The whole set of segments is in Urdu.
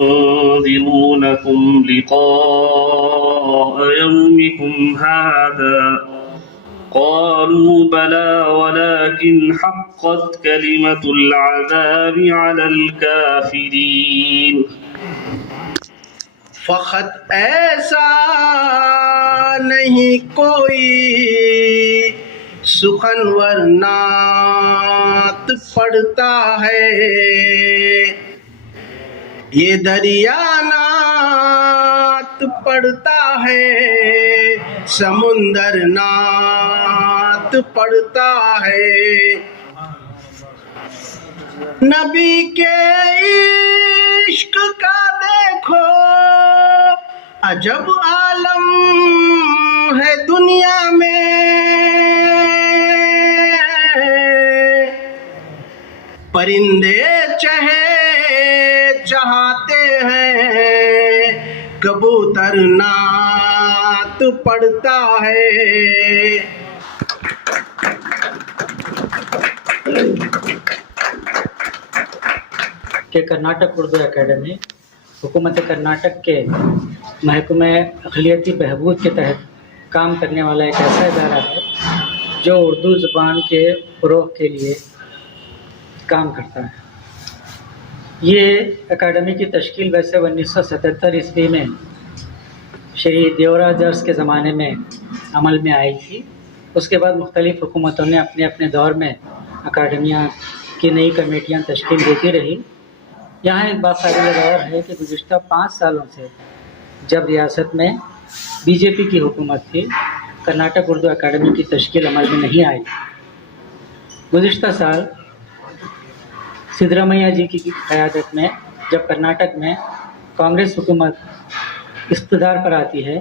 ينذرونكم لقاء يومكم هذا قالوا بلى ولكن حقت كلمة العذاب على الكافرين فقط ایسا نہیں کوئی سخنور نعت پڑھتا ہے، یہ دریا نعت پڑھتا ہے، سمندر نعت پڑھتا ہے، نبی کے عشق کا دیکھو عجب عالم ہے دنیا میں، پرندے چہاتے ہیں، کبوتر نعت پڑھتا ہے۔ کہ کرناٹک اردو اکیڈمی حکومت کرناٹک کے محکمہ اقلیتی بہبود کے تحت کام کرنے والا ایک ایسا ادارہ ہے جو اردو زبان کے فروغ کے لیے کام کرتا ہے۔ یہ اکیڈمی کی تشکیل ویسے 1977 عیسوی میں شری دیوراج ارس کے زمانے میں عمل میں آئی تھی۔ اس کے بعد مختلف حکومتوں نے اپنے اپنے دور میں اکیڈمیاں کی نئی کمیٹیاں تشکیل دیتی رہی۔ یہاں ایک بات قابل غور ہے کہ گزشتہ 5 سالوں سے جب ریاست میں بی جے پی کی حکومت تھی، کرناٹک اردو اکیڈمی کی تشکیل عمل میں نہیں آئی۔ گزشتہ سال سدرامیا جی کی قیادت میں جب کرناٹک میں کانگریس حکومت اقتدار پر آتی ہے،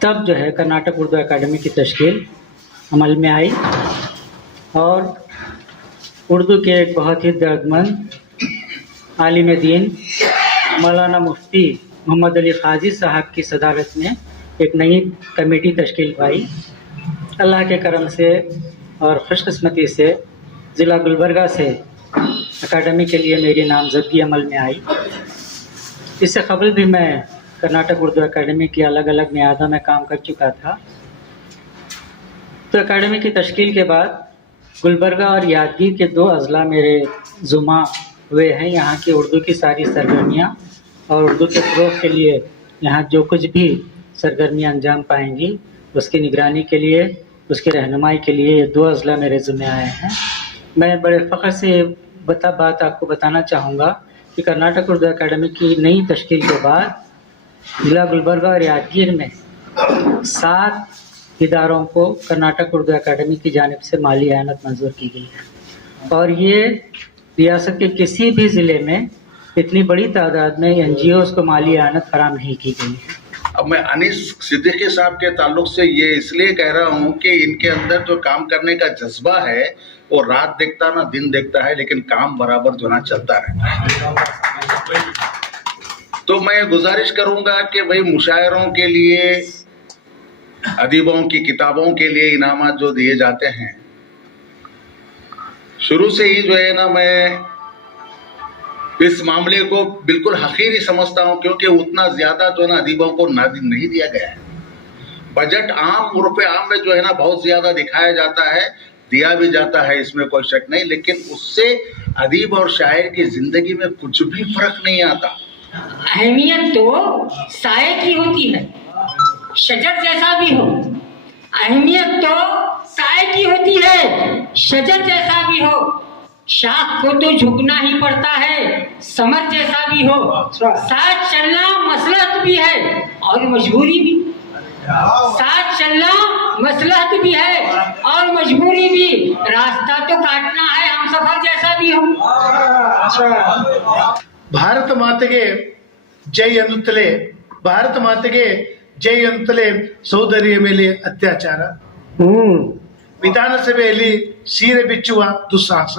تب جو ہے کرناٹک اردو اکیڈمی کی تشکیل عمل میں آئی، اور اردو کے ایک بہت ہی دردمند عالم دین مولانا مفتی محمد علی قاضی صاحب کی صدارت میں ایک نئی کمیٹی تشکیل پائی۔ اللہ کے کرم سے اور خوش قسمتی سے ضلع گلبرگہ سے اکیڈمی کے لیے میری نامزدگی عمل میں آئی۔ اس سے قبل بھی میں کرناٹک اردو اکیڈمی کی الگ الگ میعادوں میں کام کر چکا تھا۔ تو اکیڈمی کی تشکیل کے بعد گلبرگہ اور یادگیر کے 2 اضلاع میرے ذمہ ہوئے ہیں۔ یہاں کی اردو کی ساری سرگرمیاں اور اردو کے فروغ کے لیے یہاں جو کچھ بھی سرگرمیاں انجام پائیں گی، اس کی نگرانی کے لیے، اس کی رہنمائی کے لیے یہ 2 اضلاع میرے ذمہ آئے ہیں۔ میں بڑے فخر سے بات آپ کو بتانا چاہوں گا کہ کرناٹک اردو اکیڈمی کی نئی تشکیل کے بعد ضلع گلبرگہ اور یادگیر میں 7 اداروں کو کرناٹک اردو اکیڈمی کی جانب سے مالی اعانت منظور کی گئی ہے، اور یہ ریاست کے کسی بھی ضلع میں اتنی بڑی تعداد میں NGOs کو مالی اعانت فراہم نہیں کی گئی ہے۔ اب میں انیس صدیقی صاحب کے تعلق سے یہ اس لیے کہہ رہا ہوں کہ ان کے اندر جو کام کرنے کا جذبہ ہے وہ رات دیکھتا نہ دن دیکھتا ہے، لیکن کام برابر جو نہ چلتا رہتا ہے۔ تو میں گزارش کروں گا کہ بھئی مشاعروں کے لیے، ادیبوں کی کتابوں کے لیے انعامات جو دیے جاتے ہیں، شروع سے ہی جو ہے نا میں اس معاملے کو بالکل حقیری سمجھتا ہوں، کیونکہ اتنا زیادہ جو ہے نا ادیبوں کو نہیں دیا گیا ہے۔ بجٹ عام عرف عام میں جو ہے نا بہت زیادہ دکھایا جاتا ہے، دیا بھی جاتا ہے، اس میں کوئی شک نہیں، لیکن اس سے ادیب اور شاعر کی زندگی میں کچھ بھی فرق نہیں آتا۔ اہمیت تو سائے کی ہوتی ہے، شجر جیسا بھی ہو، اہمیت تو سائے کی ہوتی ہے، شجر جیسا بھی ہو، شاخ کو تو جھکنا ہی پڑتا ہے، ثمر جیسا بھی ہو، ساتھ چلنا مصلحت بھی ہے اور مجبوری بھی، ساتھ چلنا مصلحت بھی ہے اور مجبوری بھی، راستہ تو کاٹنا ہے ہم سفر جیسا بھی ہو۔ ಭಾರತ ಮಾತೆಗೆ ಜೈ ಅನ್ನುತ್ತಲೇ ಭಾರತ ಮಾತೆಗೆ ಜೈ ಅನ್ನುತ್ತಲೇ ಸಹೋದರಿಯ ಮೇಲೆ ಅತ್ಯಾಚಾರ, ವಿಧಾನಸಭೆಯಲ್ಲಿ ಸೀರೆ ಬಿಚ್ಚುವ ದುಸ್ಸಾಹಸ,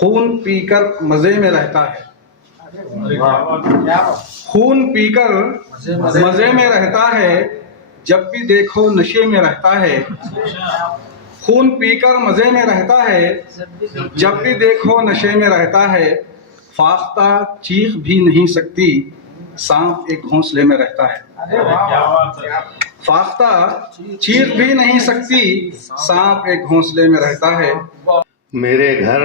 خون پی کر مزے میں رہتا ہے، خون پی کر مزے میں رہتا ہے، جب بھی دیکھو نشے میں رہتا ہے، خون پی کر مزے میں رہتا ہے، جب بھی دیکھو نشے میں رہتا ہے، فاختہ چیخ بھی نہیں سکتی، سانپ ایک گھونسلے میں رہتا ہے، فاختہ چیخ بھی نہیں سکتی، سانپ ایک گھونسلے میں رہتا ہے۔ میرے گھر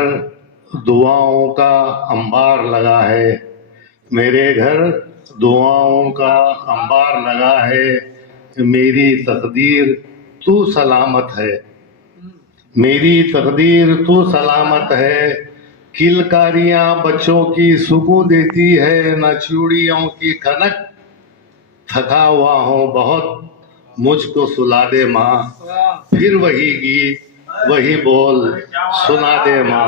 دعاؤں کا انبار لگا ہے، میرے گھر دعاؤں کا انبار لگا ہے، میری تقدیر تو سلامت ہے، میری تقدیر تو سلامت ہے، کلکاریاں بچوں کی سکون دیتی ہے، نہ چوڑیوں کی کھنک، تھکا ہوا ہوں بہت مجھ کو سلا دے ماں، پھر وہی گیت وہی بول سنا دے ماں۔